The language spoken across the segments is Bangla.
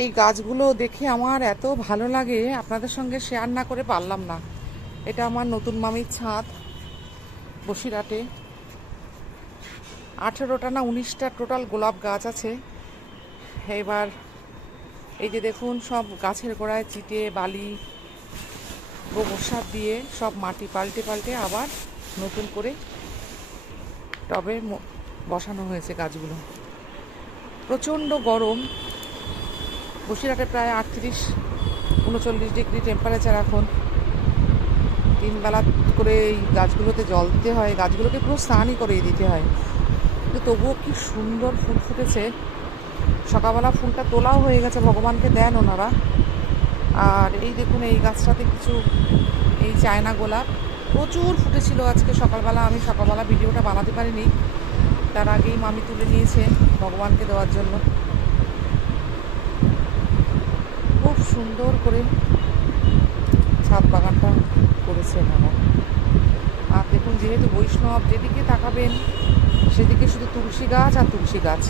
এই গাছগুলো দেখে আমার এত ভালো লাগে, আপনাদের সঙ্গে শেয়ার না করে পারলাম না। এটা আমার নতুন মামির ছাদ বসিরহাটে। 18টা না 19টা টোটাল গোলাপ গাছ আছে। এবার এই যে দেখুন, সব গাছের গোড়ায় চিটে বালি গোবর সার দিয়ে সব মাটি পাল্টে পাল্টে আবার নতুন করে টবে বসানো হয়েছে গাছগুলো। প্রচণ্ড গরম, বসিরহাটে প্রায় 38-39 ডিগ্রি টেম্পারেচার এখন। 3 বেলা করে এই গাছগুলোতে জল দিতে হয়, গাছগুলোকে পুরো স্নানই করিয়ে দিতে হয়। কিন্তু তবুও কি সুন্দর ফুল ফুটেছে। সকালবেলা ফুলটা তোলাও হয়ে গেছে, ভগবানকে দেন ওনারা। আর এই দেখুন, এই গাছটাতে কিছু এই চায়না গোলাপ প্রচুর ফুটেছিল আজকে সকালবেলা। আমি সকালবেলা ভিডিওটা বানাতে পারিনি, তার আগেই মামি তুলে নিয়েছে ভগবানকে দেওয়ার জন্য। খুব সুন্দর করে ছাদ বাগানটা করেছে মামা। আর দেখুন, যেহেতু বৈষ্ণব, যেদিকে তাকাবেন সেদিকে শুধু তুলসী গাছ আর তুলসী গাছ।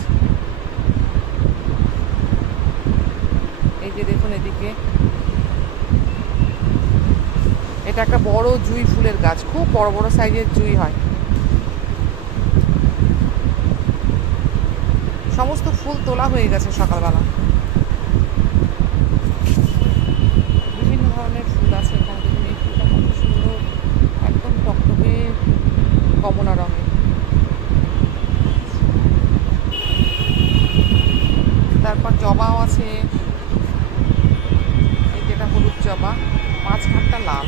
এই যে দেখুন, এদিকে এটা একটা বড় জুঁই ফুলের গাছ, খুব বড় বড় সাইজের জুঁই হয়। সমস্ত ফুল তোলা হয়ে গেছে সকালবেলা। বিভিন্ন ধরনের ফুল আছে এখানে। দেখুন, এই ফুলটা কত সুন্দর, একদম টকটকে কমলা রঙের। তারপর জবাও আছে, এই যেটা হলুদ জবা, মাঝখানটা লাল।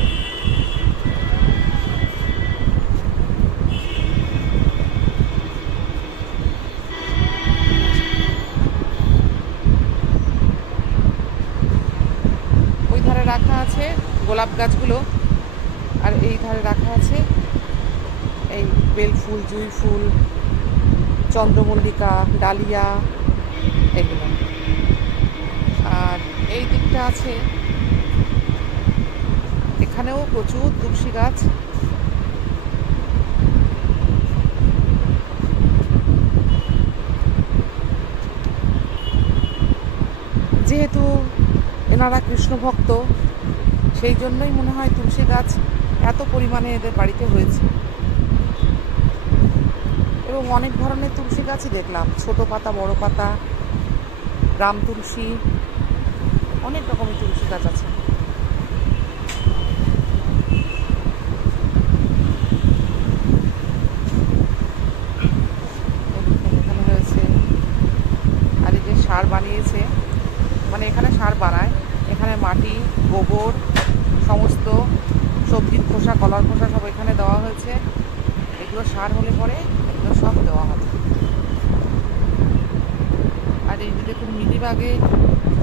ওই ধারে রাখা আছে গোলাপ গাছগুলো, আর এই ধারে রাখা আছে এই বেল ফুল, জুঁই ফুল, চন্দ্রমল্লিকা, ডালিয়া, এগুলো। আর এই দিকটা আছে, এখানেও প্রচুর তুলসী গাছ। যেহেতু এনারা কৃষ্ণ ভক্ত, সেই জন্যই মনে হয় তুলসী গাছ এত পরিমাণে এদের বাড়িতে হয়েছে। এবং অনেক ধরনের তুলসী গাছই দেখলাম, ছোট পাতা, বড় পাতা, রাম তুলসী, অনেক রকমের তুলসী গাছ আছে। এখানে হয়েছে। আর এই যে সার বানিয়েছে, মানে এখানে সার বানায়, এখানে মাটি, গোবর, সমস্ত সবজির খোসা, কলার খোসা সব এখানে দেওয়া হয়েছে। এগুলো সার হলে পরে এগুলো সব দেওয়া হবে। আর এই যে দেখুন, মিলিবাগে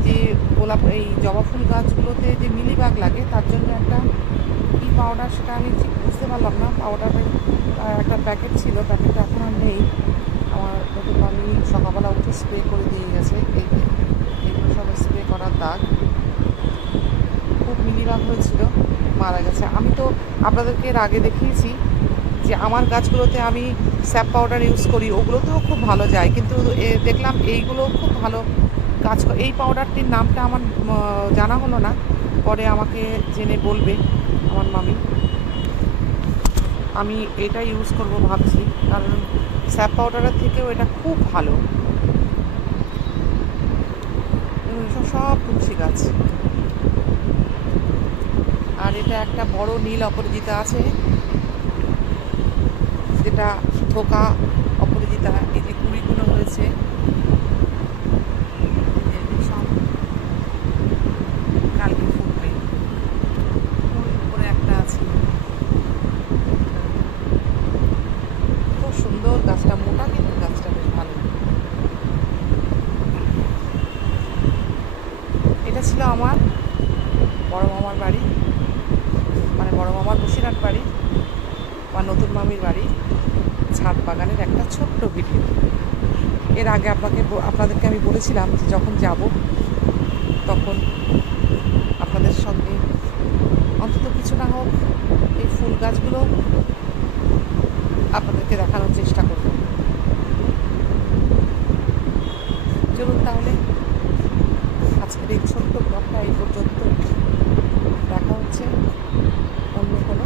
যে গোলাপ, এই জবা ফুল গাছগুলোতে যে মিলিবাগ লাগে, তার জন্য একটা কী পাউডার, সেটা আমি ঠিক বুঝতে পারলাম না। পাউডারের একটা প্যাকেট ছিল, প্যাকেটটা এখন আর নেই। আমার নতুন আমি সকালবেলা উঠে স্প্রে করে দিয়ে গেছে। এইগুলো সব স্প্রে করার দাগ। খুব মিলিবাগ হয়েছিল, মারা গেছে। আমি তো আপনাদেরকে এর আগে দেখিয়েছি যে আমার গাছগুলোতে আমি স্যাপ পাউডার ইউজ করি, ওগুলোতেও খুব ভালো যায়। কিন্তু দেখলাম এইগুলো খুব ভালো কাজ করে। এই পাউডারটির নামটা আমার জানা হলো না, পরে আমাকে জেনে বলবে আমার মামি। আমি এটা ইউজ করব ভাবছি, কারণ স্যাপ পাউডারের থেকেও এটা খুব ভালো। এসব সব তুলসী গাছ। আর এটা একটা বড় নীল অপরাজিতা আছে, যেটা থোকা অপরাজিতা। এই যে কুড়িগুলো হয়েছে, সব কালকে ফুটবে। উপরে একটা আছে, খুব সুন্দর গাছটা, মোটা কিন্তু গাছটা বেশ ভালো। এটা ছিল আমার বড় মামার বাড়ি, মানে বড় মামার বসিরহাট বাড়ি, আমার নতুন মামির বাড়ি, ছাদ বাগানের একটা ছোট্ট ভিডিও। এর আগে আপনাদেরকে আমি বলেছিলাম যে যখন যাব তখন আপনাদের সঙ্গে অন্তত কিছু না হোক এই ফুল গাছগুলো আপনাদেরকে দেখানোর চেষ্টা করব। চলুন তাহলে আজকের এই ছোট্ট ব্লগটা এই পর্যন্ত। দেখা হচ্ছে অন্য কোনো